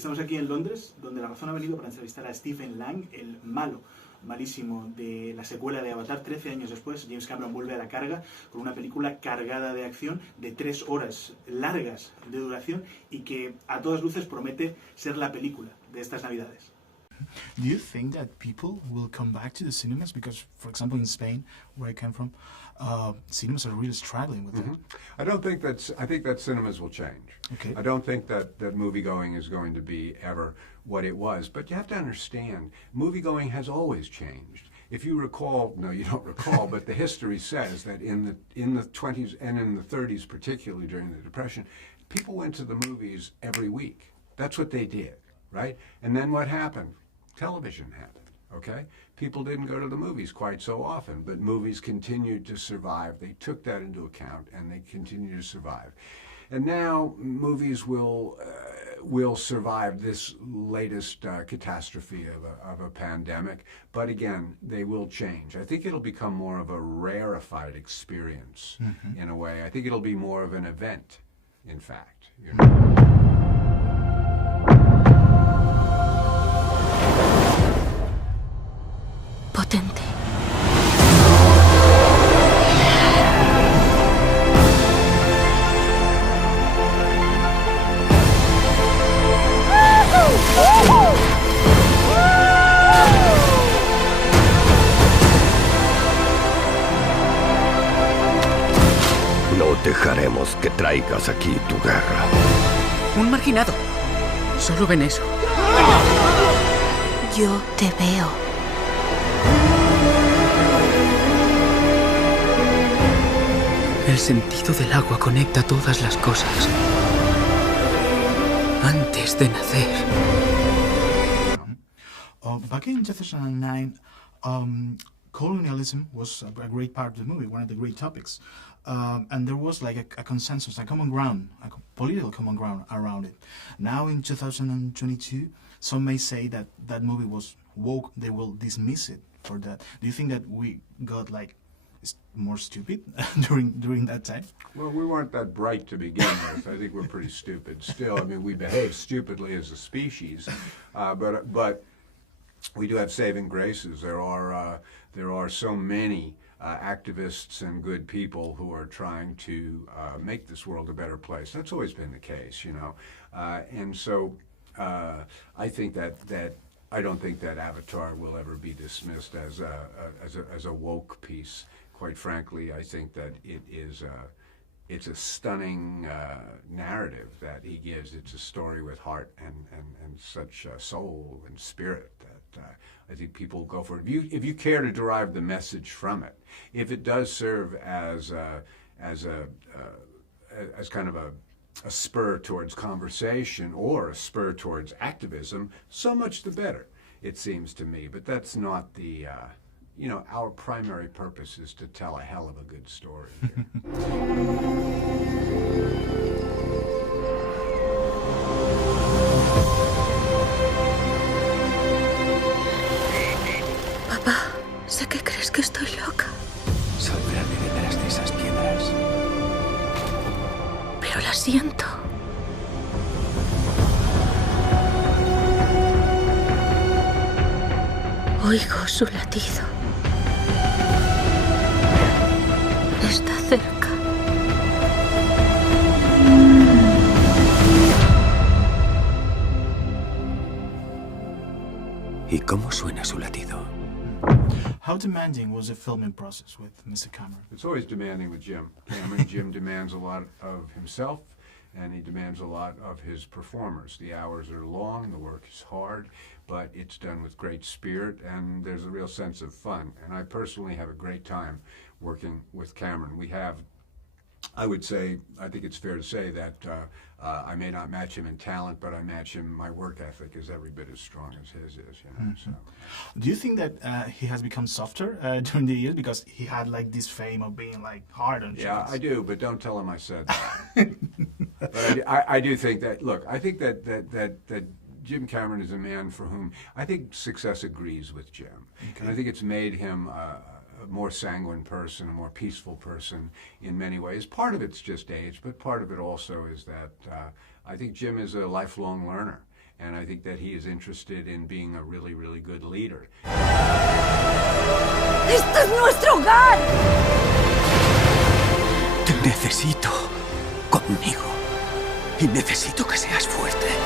Estamos aquí en Londres, donde La Razón ha venido para entrevistar a Stephen Lang, el malísimo de la secuela de Avatar, 13 años después. James Cameron vuelve a la carga con una película cargada de acción de 3 horas largas de duración y que a todas luces promete ser la película de estas Navidades. Do you think that people will come back to the cinemas? Because, for example, in Spain, where I come from, cinemas are really struggling with that. I think that cinemas will change. Okay. I don't think that movie-going is going to be ever what it was. But you have to understand, movie-going has always changed. If you recall, no, you don't recall, but the history says that in the 20s and in the 30s, particularly during the Depression, people went to the movies every week. That's what they did, right? And then what happened? Television happened, okay? People didn't go to the movies quite so often, but movies continued to survive. They took that into account, and they continue to survive. And now movies will survive this latest catastrophe of a pandemic, but again, they will change. I think it'll become more of a rarefied experience in a way. I think it'll be more of an event, in fact. You know? Potente. No dejaremos que traigas aquí tu guerra. Un marginado. Solo ven eso. Yo te veo. El sentido del agua conecta todas las cosas. Antes de nacer. Back in 2009, colonialism was a great part of the movie, one of the great topics. And there was like a consensus, a common ground, political common ground around it. Now in 2022, some may say that that movie was woke, they will dismiss it for that. Do you think that we got like more stupid during that time? Well, we weren't that bright to begin with. I think we're pretty stupid still. I mean, we behave stupidly as a species, but we do have saving graces. There are so many activists and good people who are trying to make this world a better place. That's always been the case, you know. And so I think that I don't think that Avatar will ever be dismissed as a woke piece. Quite frankly, I think that it's a stunning narrative that he gives. It's a story with heart and such soul and spirit that I think people go for it. If you care to derive the message from it, if it does serve as kind of a spur towards conversation or a spur towards activism, so much the better, it seems to me. But that's not the you know, our primary purpose is to tell a hell of a good story here. Papá, sé que crees que estoy loca. Saldré de detrás de esas piedras. Pero la siento. Oigo su latido. Está cerca. ¿Y cómo suena su latido? How demanding was the filming process with Mr. Cameron? It's always demanding with Jim Cameron. Jim demands a lot of himself, and he demands a lot of his performers. The hours are long, the work is hard, but it's done with great spirit, and there's a real sense of fun. And I personally have a great time working with Cameron. We have, I would say, I think it's fair to say that I may not match him in talent, but I match him, my work ethic is every bit as strong as his is, you know. So. Do you think that he has become softer during the years because he had like this fame of being like hard on Yeah, shows? I do, but don't tell him I said that. But I do think that, look, I think that Jim Cameron is a man for whom I think success agrees with Jim. Okay. And I think it's made him a more sanguine person, a more peaceful person in many ways. Part of it's just age, but part of it also is that I think Jim is a lifelong learner. And I think that he is interested in being a really, really good leader. ¡Este es nuestro hogar! Te necesito conmigo. Y necesito que seas fuerte.